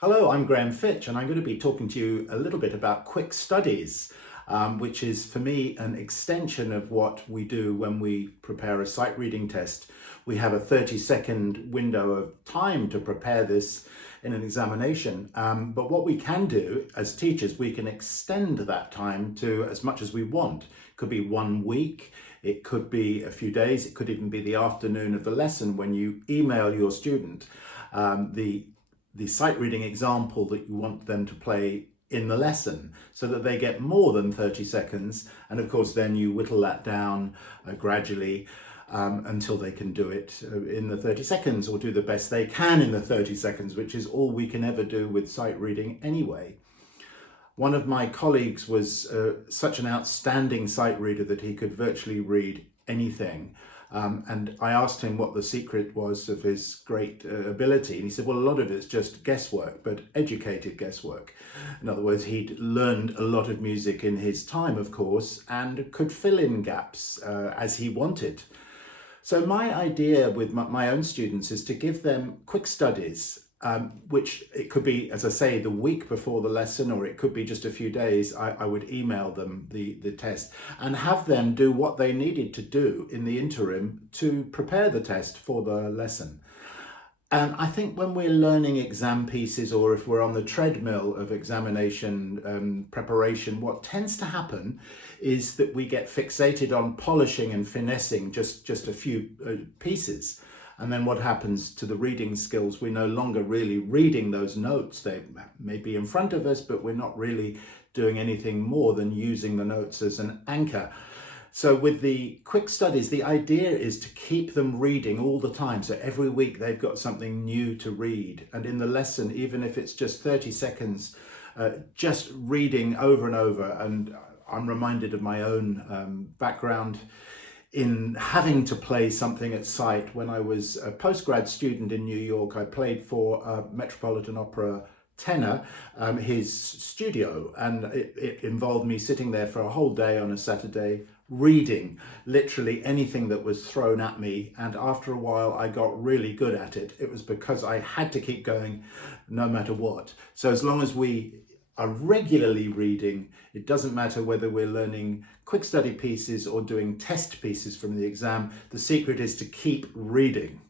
Hello, I'm Graham Fitch, and I'm going to be talking to you a little bit about quick studies, which is for me an extension of what we do when we prepare a sight reading test. We have a 30-second window of time to prepare this in an examination, but what we can do as teachers, we can extend that time to as much as we want. It could be 1 week, it could be a few days, it could even be the afternoon of the lesson when you email your student the sight reading example that you want them to play in the lesson so that they get more than 30 seconds. And of course, then you whittle that down gradually until they can do it in the 30 seconds or do the best they can in the 30 seconds, which is all we can ever do with sight reading anyway. One of my colleagues was such an outstanding sight reader that he could virtually read anything. And I asked him what the secret was of his great ability. And he said, well, a lot of it's just guesswork, but educated guesswork. In other words, he'd learned a lot of music in his time, of course, and could fill in gaps as he wanted. So my idea with my own students is to give them quick studies, which it could be, as I say, the week before the lesson, or it could be just a few days. I would email them the test and have them do what they needed to do in the interim to prepare the test for the lesson. I think when we're learning exam pieces, or if we're on the treadmill of examination preparation, what tends to happen is that we get fixated on polishing and finessing just a few pieces. And then what happens to the reading skills? We're no longer really reading those notes. They may be in front of us, but we're not really doing anything more than using the notes as an anchor. So with the quick studies, the idea is to keep them reading all the time. So every week they've got something new to read. And in the lesson, even if it's just 30 seconds, just reading over and over. And I'm reminded of my own background in having to play something at sight. When I was a postgrad student in New York, I played for Metropolitan Opera tenor, his studio, and it involved me sitting there for a whole day on a Saturday reading literally anything that was thrown at me. And after a while I got really good at it. It was because I had to keep going no matter what. So as long as we are regularly reading, it doesn't matter whether we're learning quick study pieces or doing test pieces from the exam, the secret is to keep reading.